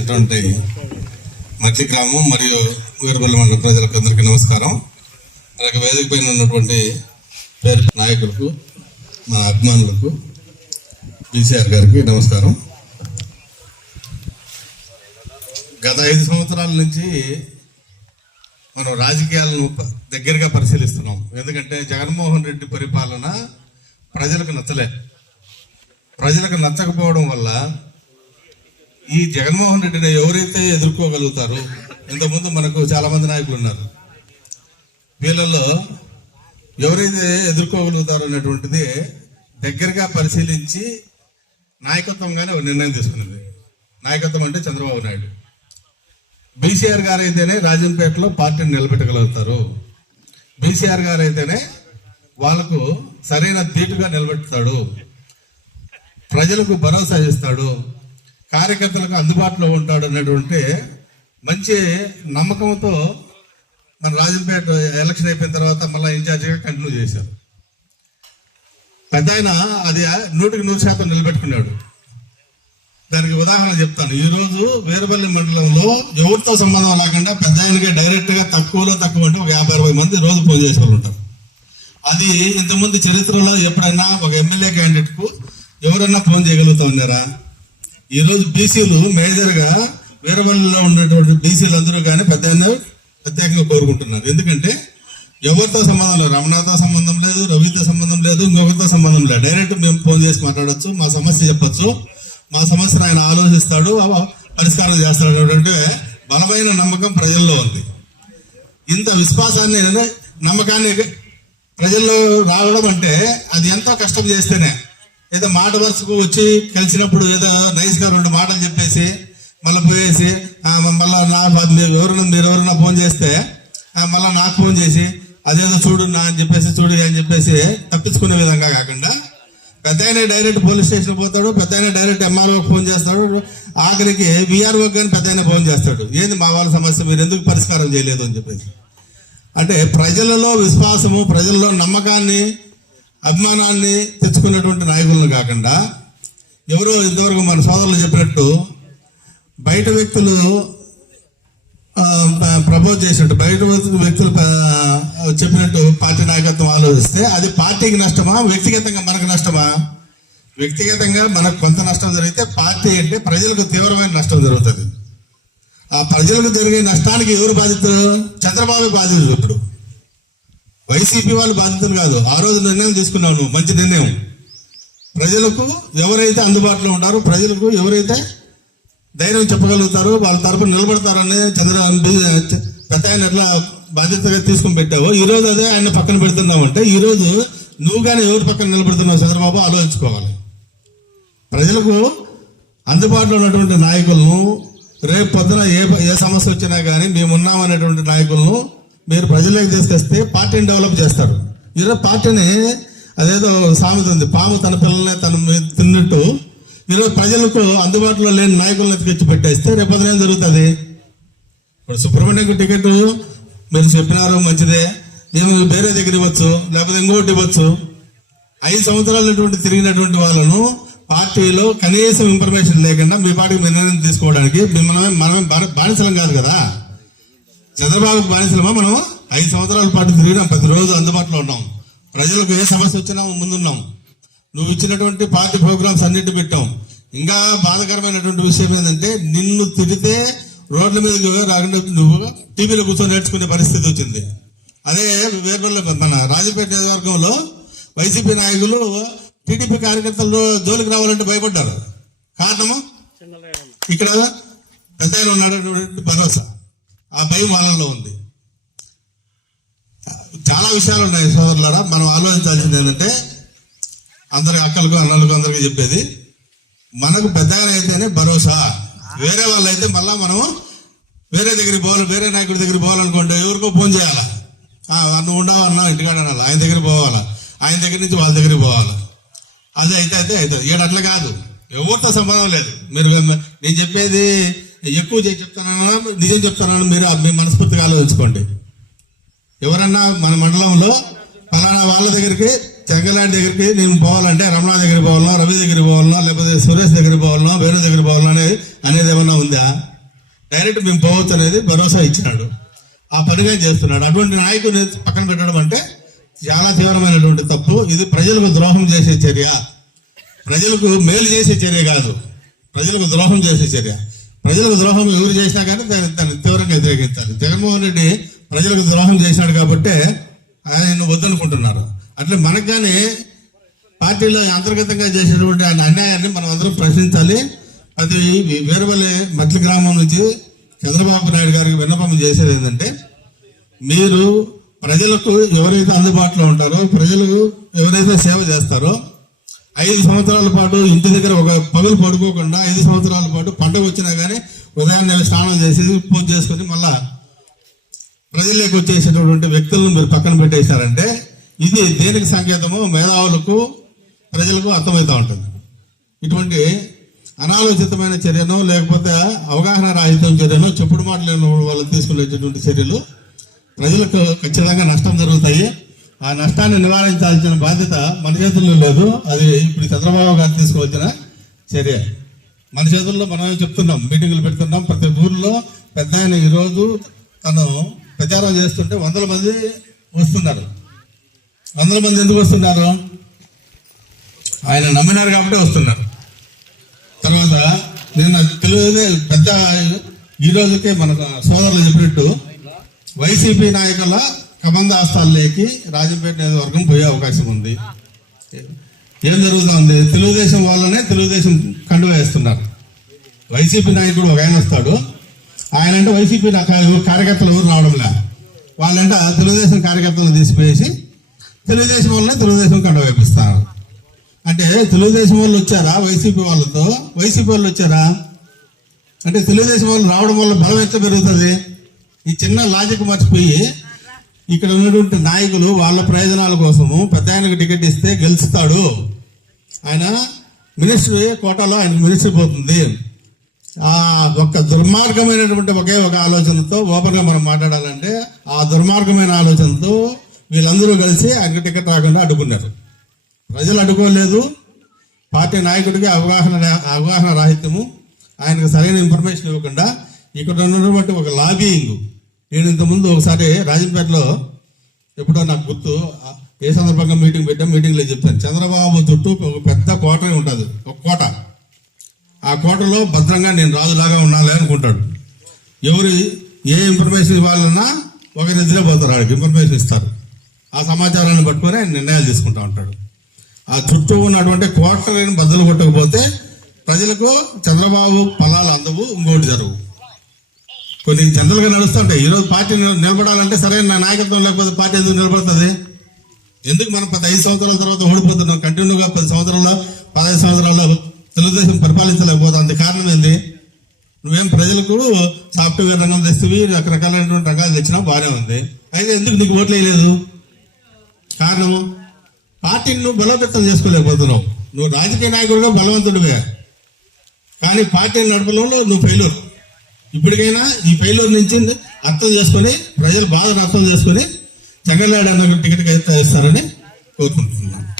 ఇటువంటి మధ్య గ్రామం మరియు వీరపల్లి మండల ప్రజలకు అందరికీ నమస్కారం. అలాగే వేదిక పైన ఉన్నటువంటి పేరు నాయకులకు మా అభిమానులకు బీసీఆర్ గారికి నమస్కారం. గత ఐదు సంవత్సరాల నుంచి మనం రాజకీయాలను దగ్గరగా పరిశీలిస్తున్నాం. ఎందుకంటే జగన్మోహన్ రెడ్డి పరిపాలన ప్రజలకు నచ్చలే. ప్రజలకు నచ్చకపోవడం వల్ల ఈ జగన్మోహన్ రెడ్డిని ఎవరైతే ఎదుర్కోగలుగుతారు ఇంతకుముందు మనకు చాలా మంది నాయకులు ఉన్నారు. వీళ్ళల్లో ఎవరైతే ఎదుర్కోగలుగుతారు అనేటువంటిది దగ్గరగా పరిశీలించి నాయకత్వంగానే ఒక నిర్ణయం తీసుకున్నది. నాయకత్వం అంటే చంద్రబాబు నాయుడు. బీసీఆర్ గారు అయితేనే రాజంపేటలో పార్టీని నిలబెట్టగలుగుతారు. బీసీఆర్ గారు అయితేనే వాళ్ళకు సరైన ధీటుగా నిలబెడతాడు. ప్రజలకు భరోసా ఇస్తాడు. కార్యకర్తలకు అందుబాటులో ఉంటాడు అనేటువంటి మంచి నమ్మకంతో మన రాజంపేట ఎలక్షన్ అయిపోయిన తర్వాత మళ్ళీ ఇన్ఛార్జిగా కంటిన్యూ చేశారు. పెద్ద ఆయన అది నూటికి నూరు శాతం నిలబెట్టుకున్నాడు. దానికి ఉదాహరణ చెప్తాను. ఈరోజు వేరుపల్లి మండలంలో ఎవరితో సంబంధం లేకుండా పెద్ద ఆయనకే డైరెక్ట్గా తక్కువలో తక్కువ అంటే ఒక యాభై అరవై మంది రోజు ఫోన్ చేసే వాళ్ళు ఉంటారు. అది ఇంతకుముందు చరిత్రలో ఎప్పుడైనా ఒక ఎమ్మెల్యే క్యాండిడేట్కు ఎవరైనా ఫోన్ చేయగలుగుతా ఉన్నారా? ఈ రోజు బీసీలు మేజర్గా వీరవల్లిలో ఉన్నటువంటి బీసీలు అందరూ కానీ పెద్ద ప్రత్యేకంగా కోరుకుంటున్నారు. ఎందుకంటే ఎవరితో సంబంధం లేదు. రమణతో సంబంధం లేదు రవితో సంబంధం లేదు ఇంకొకరితో సంబంధం లేదు. డైరెక్ట్ మేము ఫోన్ చేసి మాట్లాడొచ్చు మా సమస్య చెప్పొచ్చు. మా సమస్యను ఆయన ఆలోచిస్తాడు అవ- పరిష్కారం చేస్తాడు అంటే బలమైన నమ్మకం ప్రజల్లో ఉంది. ఇంత విశ్వాసాన్ని నమ్మకాన్ని ప్రజల్లో రావడం అంటే అది ఎంతో కష్టం చేస్తేనే ఏదో మాట వరుసకు వచ్చి కలిసినప్పుడు ఏదో నైస్గా రెండు మాటలు చెప్పేసి మళ్ళీ పోయేసి మళ్ళీ నా మీరు ఎవరన్నా మీరు ఎవరైనా ఫోన్ చేస్తే మళ్ళీ మళ్ళా నాకు ఫోన్ చేసి అదేదో చూడు నా అని చెప్పేసి చూడు అని చెప్పేసి తప్పించుకునే విధంగా కాకుండా పెద్ద ఆయన డైరెక్ట్ పోలీస్ స్టేషన్ పోతాడు పెద్ద ఆయన డైరెక్ట్ ఎంఆర్ఓకి ఫోన్ చేస్తాడు. ఆఖరికి విఆర్ఓకి కానీ పెద్ద ఆయన ఫోన్ చేస్తాడు. ఏంది మా వాళ్ళ సమస్య? మీరు ఎందుకు పరిష్కారం చేయలేదు? అని చెప్పేసి. అంటే ప్రజలలో విశ్వాసము ప్రజల్లో నమ్మకాన్ని అభిమానాన్ని తెచ్చుకున్నటువంటి నాయకులను కాకుండా ఎవరో ఇంతవరకు మన సోదరులు చెప్పినట్టు బయట వ్యక్తులు ప్రపోజ్ చేసినట్టు బయట వ్యక్తులు చెప్పినట్టు పార్టీ నాయకత్వం ఆలోచిస్తే అది పార్టీకి నష్టమా వ్యక్తిగతంగా మనకు నష్టమా? వ్యక్తిగతంగా మనకు కొంత నష్టం జరిగితే పార్టీ అంటే ప్రజలకు తీవ్రమైన నష్టం జరుగుతుంది. ఆ ప్రజలకు జరిగే నష్టానికి ఎవరు బాధితులు చంద్రబాబు బాధితులు ఇప్పుడు వైసీపీ వాళ్ళు బాధితులు కాదు. ఆ రోజు నిర్ణయం తీసుకున్నావు నువ్వు మంచి నిర్ణయం. ప్రజలకు ఎవరైతే అందుబాటులో ఉంటారో ప్రజలకు ఎవరైతే ధైర్యం చెప్పగలుగుతారో వాళ్ళ తరపున నిలబడతారని చంద్రబాబు పెద్ద ఆయన ఎట్లా బాధ్యతగా తీసుకుని పెట్టావో ఈ రోజు అదే ఆయన పక్కన పెడుతున్నావు అంటే ఈరోజు నువ్వు కానీ ఎవరి పక్కన నిలబడుతున్నావు చంద్రబాబు ఆలోచించుకోవాలి. ప్రజలకు అందుబాటులో ఉన్నటువంటి నాయకులను రేపు పొద్దున ఏ ఏ సమస్య వచ్చినా కానీ మేము ఉన్నామనేటువంటి నాయకులను మీరు ప్రజలకు తీసుకొస్తే పార్టీని డెవలప్ చేస్తారు. ఈరోజు పార్టీని అదేదో సామెత ఉంది పాము తన పిల్లల్ని తన మీద తిన్నట్టు ఈరోజు ప్రజలకు అందుబాటులో లేని నాయకులను తెచ్చి పెట్టేస్తే రేపు ఏం జరుగుతుంది? ఇప్పుడు సుబ్రహ్మణ్యంకు టికెట్ మీరు చెప్పినారు మంచిదే. మేము వేరే దగ్గర ఇవ్వచ్చు లేకపోతే ఇంకోటి ఇవ్వచ్చు. ఐదు సంవత్సరాలు తిరిగినటువంటి వాళ్ళను పార్టీలో కనీసం ఇన్ఫర్మేషన్ లేకుండా మీ పార్టీకి నిర్ణయం తీసుకోవడానికి మిమ్మల్ని మనం బాని- బానిసలం కాదు కదా. చంద్రబాబు బానిసలమా మనం? ఐదు సంవత్సరాల పాటు తిరిగినాం ప్రతిరోజు అందుబాటులో ఉన్నాం. ప్రజలకు ఏ సమస్య వచ్చినా ముందున్నాం. నువ్వు ఇచ్చినటువంటి పార్టీ ప్రోగ్రామ్స్ అన్నిటి పెట్టాం. ఇంకా బాధకరమైనటువంటి విషయం ఏంటంటే నిన్ను తిడితే రోడ్ల మీదకి రాకుండా నువ్వు టీవీలో కూర్చొని నేర్చుకునే పరిస్థితి వచ్చింది. అదే వేర్పల్లి మన రాజపేట నియోజకవర్గంలో వైసీపీ నాయకులు టీడీపీ కార్యకర్తలు జోలికి రావాలంటే భయపడ్డారు. కారణము? ఇక్కడ పెద్ద ఉన్నటువంటి భరోసా. ఆ భయం వాళ్ళలో ఉంది. చాలా విషయాలు ఉన్నాయి సోదరులారా. మనం ఆలోచించాల్సింది ఏంటంటే అందరి అక్కలకు అన్నలకు అందరికీ చెప్పేది మనకు పెద్ద అయితేనే భరోసా. వేరే వాళ్ళు అయితే మళ్ళా మనం వేరే దగ్గరికి పోవాలి వేరే నాయకుడి దగ్గరికి పోవాలనుకోండి ఎవరికో ఫోన్ చేయాలా? అన్న నువ్వు ఇంటికాడ అనాలి? ఆయన దగ్గర పోవాలా? ఆయన దగ్గర నుంచి వాళ్ళ దగ్గరికి పోవాలా? అదే అయితే అయితే అవుతుంది ఈడ అట్లా కాదు. ఎవరితో సంబంధం లేదు. మీరు నేను చెప్పేది ఎక్కువ చేసి చెప్తానన్నా? నిజం చెప్తానన్నా? మీరు మీ మనస్ఫూర్తిగా ఆలోచించుకోండి. ఎవరన్నా మన మండలంలో పలానా వాళ్ళ దగ్గరికి చెంగలాంటి దగ్గరికి నేను పోవాలంటే రమణ దగ్గర పోవాలన్నా రవి దగ్గర పోవాలన్నా లేకపోతే సురేష్ దగ్గర పోవాలన్నా వేరే దగ్గర పోవాలన్నా అనేది అనేది ఏమన్నా ఉందా? డైరెక్ట్ మేము పోవచ్చు అనేది భరోసా ఇచ్చినాడు. ఆ పనిగా చేస్తున్నాడు. అటువంటి నాయకుని పక్కన పెట్టడం అంటే చాలా తీవ్రమైనటువంటి తప్పు. ఇది ప్రజలకు ద్రోహం చేసే చర్య. ప్రజలకు మేలు చేసే చర్య కాదు. ప్రజలకు ద్రోహం చేసే చర్య. ప్రజలకు ద్రోహం ఎవరు చేసినా కానీ దాన్ని దాన్ని తీవ్రంగా వ్యతిరేకించాలి జగన్మోహన్ రెడ్డి ప్రజలకు ద్రోహం చేసినాడు కాబట్టి ఆయన వద్దనుకుంటున్నారు. అట్లే మనకు కానీ పార్టీలో అంతర్గతంగా చేసినటువంటి ఆయన అన్యాయాన్ని మనం అందరం ప్రశ్నించాలి. అది వేరువల్లి మట్ల గ్రామం నుంచి చంద్రబాబు నాయుడు గారికి విన్నపం చేసేది ఏంటంటే మీరు ప్రజలకు ఎవరైతే అందుబాటులో ఉంటారో ప్రజలకు ఎవరైతే సేవ చేస్తారో ఐదు సంవత్సరాల పాటు ఇంటి దగ్గర ఒక పగులు పడుకోకుండా ఐదు సంవత్సరాల పాటు పండుగ వచ్చినా కానీ ఉదయాన్నే స్నానం చేసి పూజ చేసుకొని మళ్ళా ప్రజల్లోకి వచ్చేసేటటువంటి వ్యక్తులను మీరు పక్కన పెట్టేశారంటే ఇది దేనికి సంకేతమో మేధావులకు ప్రజలకు అర్థమవుతూ ఉంటుంది. ఇటువంటి అనాలోచితమైన చర్యను లేకపోతే అవగాహన రాహిత్యం చర్యను చెప్పుడు మాటలు వాళ్ళు తీసుకునేటటువంటి చర్యలు ప్రజలకు ఖచ్చితంగా నష్టం జరుగుతాయి. ఆ నష్టాన్ని నివారించాల్సిన బాధ్యత మన చేతుల్లో లేదు. అది ఇప్పుడు చంద్రబాబు గారు తీసుకోవాల్సిన చర్య. మన చేతుల్లో మనమే చెప్తున్నాం మీటింగులు పెడుతున్నాం. ప్రతి ఊర్లో పెద్ద ఆయన ఈరోజు తను ప్రచారం చేస్తుంటే వందల మంది వస్తున్నారు. వందల మంది ఎందుకు వస్తున్నారు? ఆయన నమ్మినారు కాబట్టి వస్తున్నారు. తర్వాత నిన్న తెలుగుదే పెద్ద ఈ రోజుకే మన సోదరులు చెప్పినట్టు వైసీపీ నాయకుల కబంధ ఆస్తాల్లోకి రాజంపేట నియోజకవర్గం పోయే అవకాశం ఉంది. ఏం జరుగుతుంది? తెలుగుదేశం వాళ్ళనే తెలుగుదేశం కండువ వేస్తున్నారు. వైసీపీ నాయకుడు ఒక ఆయన వస్తాడు. ఆయన అంటే వైసీపీ కార్యకర్తలు ఎవరు రావడంలే. వాళ్ళంటే తెలుగుదేశం కార్యకర్తలను తీసిపోయేసి తెలుగుదేశం వాళ్ళనే తెలుగుదేశం కండువ వేపిస్తారు. అంటే తెలుగుదేశం వాళ్ళు వచ్చారా? వైసీపీ వాళ్ళతో? వైసీపీ వాళ్ళు వచ్చారా? అంటే తెలుగుదేశం వాళ్ళు రావడం వల్ల బలం ఎంత పెరుగుతుంది? ఈ చిన్న లాజిక్ మర్చిపోయి ఇక్కడ ఉన్నటువంటి నాయకులు వాళ్ళ ప్రయోజనాల కోసము పెద్ద ఆయనకు టికెట్ ఇస్తే గెలుస్తాడు. ఆయన మినిస్టర్ కోటాలో ఆయనకు మినిస్టర్ పోతుంది. ఆ ఒక దుర్మార్గమైనటువంటి ఒకే ఒక ఆలోచనతో ఓపెన్గా మనం మాట్లాడాలంటే ఆ దుర్మార్గమైన ఆలోచనతో వీళ్ళందరూ కలిసి ఆయనకు టికెట్ రాకుండా అడ్డుకున్నారు. ప్రజలు అడ్డుకోలేదు. పార్టీ నాయకుడికి అవగాహన అవగాహన రాహిత్యము. ఆయనకు సరైన ఇన్ఫర్మేషన్ ఇవ్వకుండా ఇక్కడ ఉన్నటువంటి ఒక లాబియింగ్ నేను ఇంతకుముందు ఒకసారి రాజంపేటలో ఎప్పుడో నాకు గుర్తు ఏ సందర్భంగా మీటింగ్ పెట్టాం మీటింగ్లో చెప్తాను. చంద్రబాబు చుట్టూ ఒక పెద్ద కోట ఉంటుంది. ఒక కోట ఆ కోటలో భద్రంగా నేను రాజులాగా ఉండాలి అనుకుంటాడు. ఎవరు ఏ ఇన్ఫర్మేషన్ ఇవ్వాలన్నా ఒక నిద్ర పోతారు ఆడికి ఇన్ఫర్మేషన్ ఇస్తారు. ఆ సమాచారాన్ని పట్టుకొని ఆయన నిర్ణయాలు తీసుకుంటా ఉంటాడు. ఆ చుట్టూ ఉన్నటువంటి కోటలను బద్దలు కొట్టకపోతే ప్రజలకు చంద్రబాబు ఫలాలు అందవు ఇంకోటి జరుగు కొన్ని జనరల్గా నడుస్తుంటాయి ఈరోజు పార్టీ నిలబడాలంటే సరైన నా నాయకత్వం లేకపోతే పార్టీ ఎందుకు నిలబడుతుంది? ఎందుకు మనం పది ఐదు సంవత్సరాల తర్వాత ఓడిపోతున్నాం? కంటిన్యూగా పది సంవత్సరాల్లో పదహైదు సంవత్సరాల్లో తెలుగుదేశం పరిపాలించలేకపోతుంది. కారణం ఏంది? నువ్వేం ప్రజలకు సాఫ్ట్వేర్ రంగం తెస్తువి రకరకాలైనటువంటి రంగాలు తెచ్చినా బాగానే ఉంది. అయితే ఎందుకు నీకు ఓట్లు వేయలేదు? కారణం? పార్టీని నువ్వు బలోపేతం చేసుకోలేకపోతున్నావు. నువ్వు రాజకీయ నాయకుడిగా బలవంతుడివే. కానీ పార్టీని నడపడంలో నువ్వు ఫెయిల్యూర్ ఇప్పటికైనా ఈ ఫెయిల్యూర్ నుంచి అర్థం చేసుకొని ప్రజలు బాధను అర్థం చేసుకొని జగన్లాడ్ అన్న టికెట్ ఇస్తారని కోరుకుంటున్నాను.